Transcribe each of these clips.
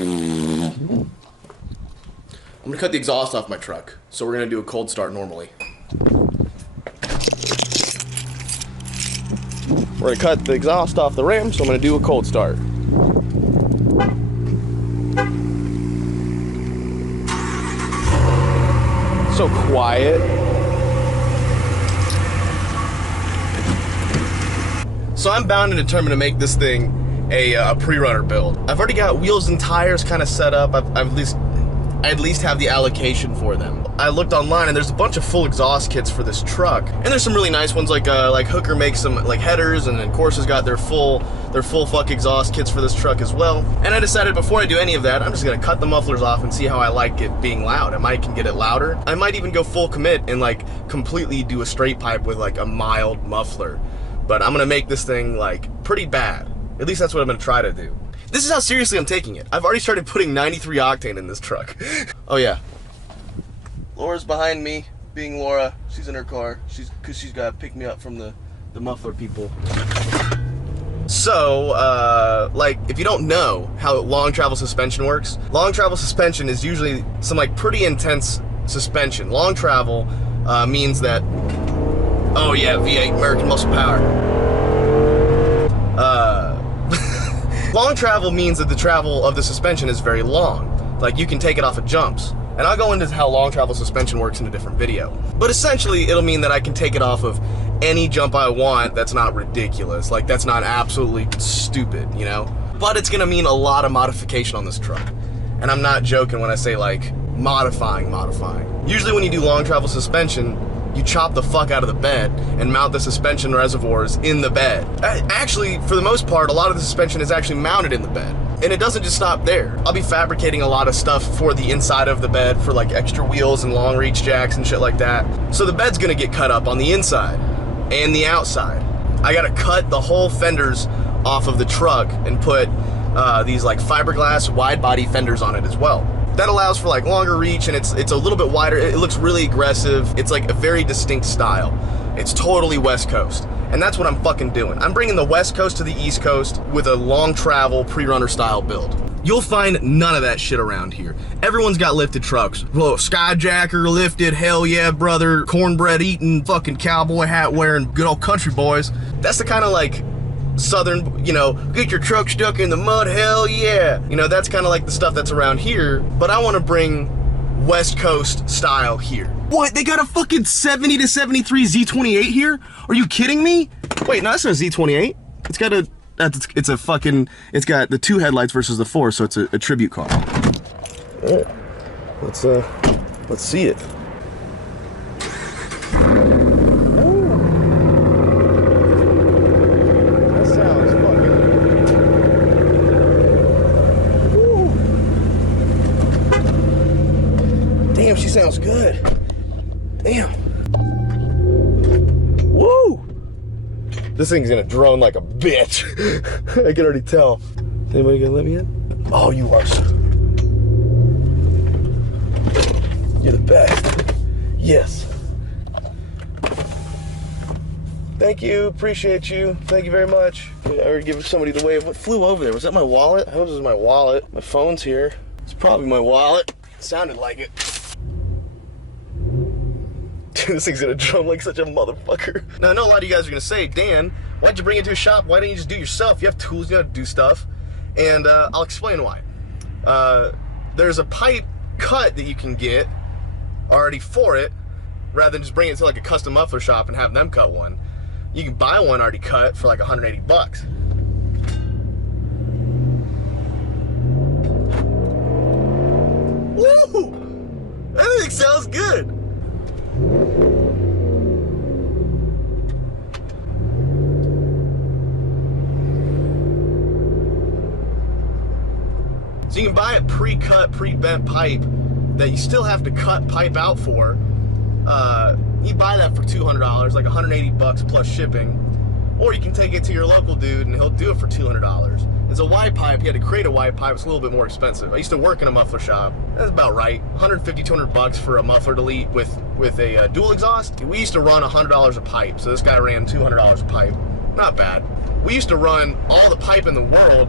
I'm gonna cut the exhaust off my truck, so we're gonna do a cold start normally. We're gonna cut the exhaust off the ram, so I'm gonna do a cold start. So quiet. So I'm bound and determined to make this thing a pre-runner build. I've already got wheels and tires kind of set up. I at least have the allocation for them. I looked online and there's a bunch of full exhaust kits for this truck, and there's some really nice ones like Hooker makes some like headers, and then Corsa's got their full fuck exhaust kits for this truck as well. And I decided before I do any of that, I'm just gonna cut the mufflers off and see how I like it being loud. I might can get it louder. I might even go full commit and like completely do a straight pipe with like a mild muffler. But I'm gonna make this thing like pretty bad. At least that's what I'm gonna try to do. This is how seriously I'm taking it. I've already started putting 93 octane in this truck. Oh yeah. Laura's behind me, being Laura. She's in her car. Cause she's gotta pick me up from the muffler people. So, like, if you don't know how long travel suspension works, long travel suspension is usually some like pretty intense suspension. Long travel means that, oh yeah, V8, American Muscle Power. Long travel means that the travel of the suspension is very long. Like, you can take it off of jumps. And I'll go into how long travel suspension works in a different video. But essentially, it'll mean that I can take it off of any jump I want that's not ridiculous. Like, that's not absolutely stupid, you know? But it's gonna mean a lot of modification on this truck. And I'm not joking when I say, like, modifying. Usually when you do long travel suspension, you chop the fuck out of the bed and mount the suspension reservoirs in the bed. Actually, for the most part, a lot of the suspension is actually mounted in the bed. And it doesn't just stop there. I'll be fabricating a lot of stuff for the inside of the bed for like extra wheels and long reach jacks and shit like that. So the bed's gonna get cut up on the inside and the outside. I gotta cut the whole fenders off of the truck and put these like fiberglass wide body fenders on it as well. That allows for like longer reach, and it's a little bit wider. It looks really aggressive. It's like a very distinct style. It's totally West Coast. And that's what I'm fucking doing. I'm bringing the West Coast to the East Coast with a long travel pre-runner style build. You'll find none of that shit around here. Everyone's got lifted trucks. Whoa, Skyjacker lifted, hell yeah, brother. Cornbread eating, fucking cowboy hat wearing good old country boys. That's the kind of like Southern, you know, get your truck stuck in the mud, hell yeah. You know, that's kind of like the stuff that's around here, but I want to bring West Coast style here. What, they got a fucking 70 to 73 Z28 here? Are you kidding me? Wait, no, that's not a Z28. It's got a, it's a fucking, it's got the 2 headlights versus the 4, so it's a tribute car. All right, let's see it. Damn, she sounds good. Damn. Woo! This thing's gonna drone like a bitch. I can already tell. Is anybody gonna let me in? Oh, you are. You're the best. Yes. Thank you, appreciate you. Thank you very much. I already give somebody the wave. What flew over there? Was that my wallet? I hope this is my wallet. My phone's here. It's probably my wallet. It sounded like it. This thing's gonna drum like such a motherfucker. Now, I know a lot of you guys are gonna say, Dan, why'd you bring it to a shop? Why didn't you just do it yourself? You have tools, you gotta do stuff. And I'll explain why. There's a pipe cut that you can get already for it, rather than just bring it to like a custom muffler shop and have them cut one. You can buy one already cut for like 180 bucks. Woo! That thing sounds good. So you can buy a pre-cut, pre-bent pipe that you still have to cut pipe out for. You buy that for $200, like 180 bucks plus shipping. Or you can take it to your local dude and he'll do it for $200. It's a wide pipe. You had to create a wide pipe. It's a little bit more expensive. I used to work in a muffler shop. That's about right. 150, 200 bucks for a muffler delete with a dual exhaust. We used to run $100 a pipe. So this guy ran $200 a pipe. Not bad. We used to run all the pipe in the world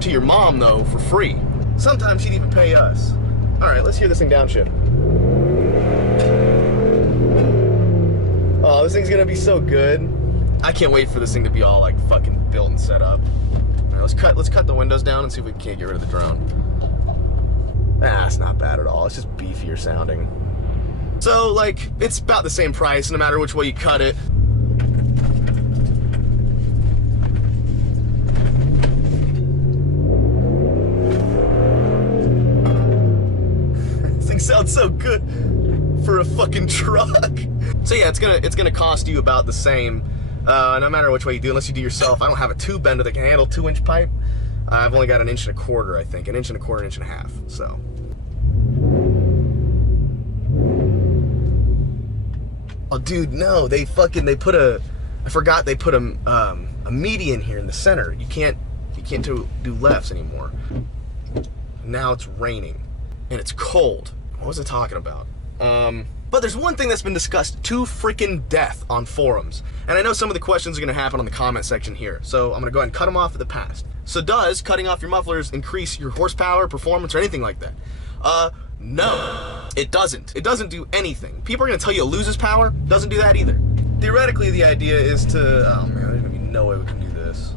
to your mom though for free. Sometimes she'd even pay us. All right, let's hear this thing downshift. Oh, this thing's gonna be so good. I can't wait for this thing to be all like fucking built and set up. All right, let's cut the windows down and see if we can't get rid of the drone. Ah, it's not bad at all. It's just beefier sounding. So, like, it's about the same price no matter which way you cut it. This thing sounds so good for a fucking truck. So yeah, it's gonna cost you about the same, no matter which way you do, unless you do yourself. I don't have a tube bender that can handle 2-inch pipe. I've only got 1 1/4 inches, I think, 1 1/4 inches, 1 1/2 inches, so. Oh, dude, no, they put a, I forgot they put a median here in the center. You can't do lefts anymore. Now it's raining, and it's cold. What was I talking about? But there's one thing that's been discussed to freaking death on forums, and I know some of the questions are going to happen on the comment section here, so I'm going to go ahead and cut them off at the past. So does cutting off your mufflers increase your horsepower, performance, or anything like that? No, it doesn't. It doesn't do anything. People are going to tell you it loses power. Doesn't do that either. Theoretically, the idea is to, oh man, there's going to be no way we can do this.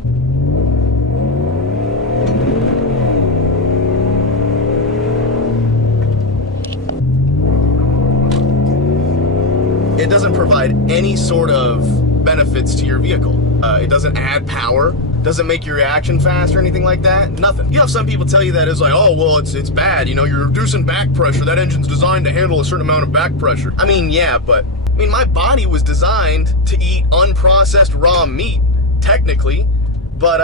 It doesn't provide any sort of benefits to your vehicle. It doesn't add power, doesn't make your reaction fast or anything like that, nothing. You have some people tell you that it's like, oh, well, it's bad, you know, you're reducing back pressure. That engine's designed to handle a certain amount of back pressure. I mean, yeah, but, I mean, my body was designed to eat unprocessed raw meat, technically, but,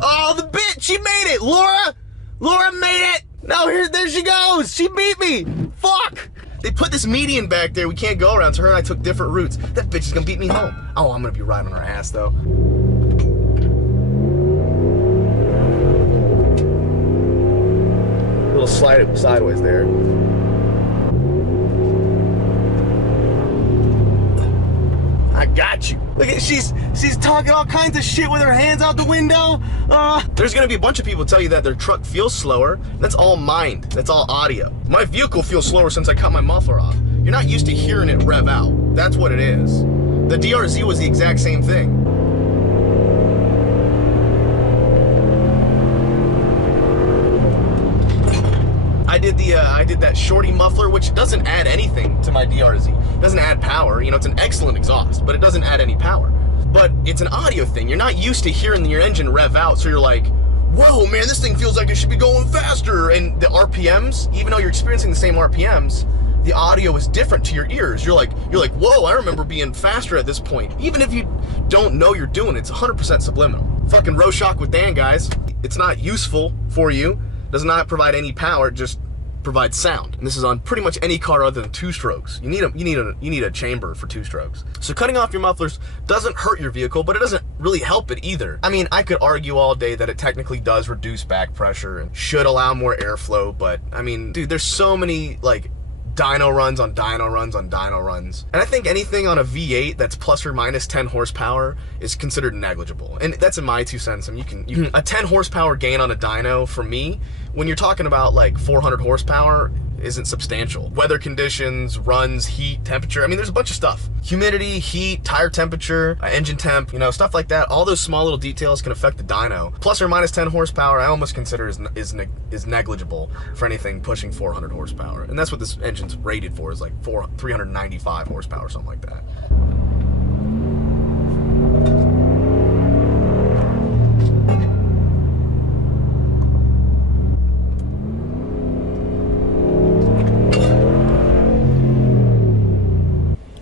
oh, the bitch, she made it, Laura made it! No, there she goes, she beat me, fuck! They put this median back there we can't go around, so her and I took different routes. That bitch is gonna beat me home. Oh, I'm gonna be riding on her ass, though. A little slide sideways there. I got you. Look at, she's talking all kinds of shit with her hands out the window. There's gonna be a bunch of people tell you that their truck feels slower. That's all mind. That's all audio. My vehicle feels slower since I cut my muffler off. You're not used to hearing it rev out. That's what it is. The DRZ was the exact same thing. I did that shorty muffler, which doesn't add anything to my DRZ. It doesn't add power. You know, it's an excellent exhaust, but it doesn't add any power. But it's an audio thing. You're not used to hearing your engine rev out, so you're like, whoa, man, this thing feels like it should be going faster. And the RPMs, even though you're experiencing the same RPMs, the audio is different to your ears. You're like, whoa, I remember being faster at this point. Even if you don't know you're doing it, it's 100% subliminal. Fucking Rorschach with Dan, guys. It's not useful for you. Does not provide any power, it just provides sound. And this is on pretty much any car other than 2-strokes. You need a chamber for 2-strokes. So cutting off your mufflers doesn't hurt your vehicle, but it doesn't really help it either. I mean, I could argue all day that it technically does reduce back pressure and should allow more airflow, but I mean, dude, there's so many like dyno runs on dyno runs on dyno runs. And I think anything on a V8 that's plus or minus 10 horsepower is considered negligible. And that's in my 2 cents. I mean, a 10 horsepower gain on a dyno, for me, when you're talking about like 400 horsepower, isn't substantial. Weather conditions, runs, heat, temperature, I mean, there's a bunch of stuff. Humidity, heat, tire temperature, engine temp, you know, stuff like that. All those small little details can affect the dyno. Plus or minus 10 horsepower, I almost consider is negligible for anything pushing 400 horsepower. And that's what this engine's rated for, is like 395 horsepower, something like that.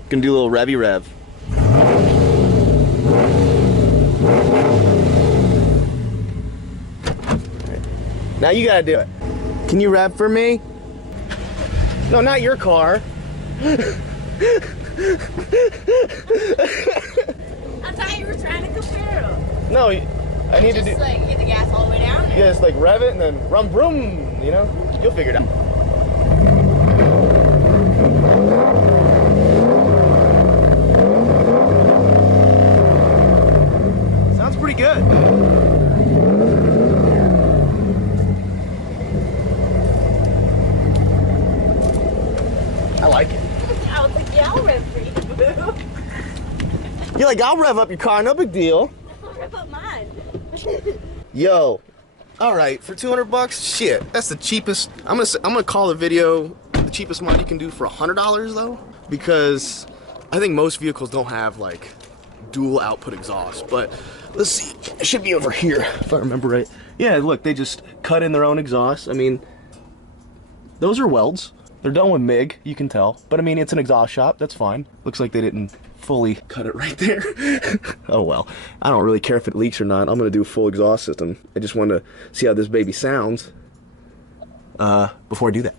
Gonna do a little revy rev. Right. Now you gotta do it. Can you rev for me? No, not your car. I thought you were trying to compare them. No, I need to do. Just like hit the gas all the way down. Yeah, just like rev it and then rum broom. You know, you'll figure it out. Sounds pretty good. like, I'll rev up your car, no big deal. I'll rev up mine. Yo, all right, for 200 bucks, shit, that's the cheapest. I'm gonna call the video the cheapest mod you can do for $100 though, because I think most vehicles don't have like dual output exhaust. But let's see, it should be over here if I remember right. Yeah, look, they just cut in their own exhaust. I mean, those are welds. They're done with MIG, you can tell. But I mean, it's an exhaust shop, that's fine. Looks like they didn't fully cut it right there. Oh well, I don't really care if it leaks or not. I'm gonna do a full exhaust system. I just want to see how this baby sounds before I do that.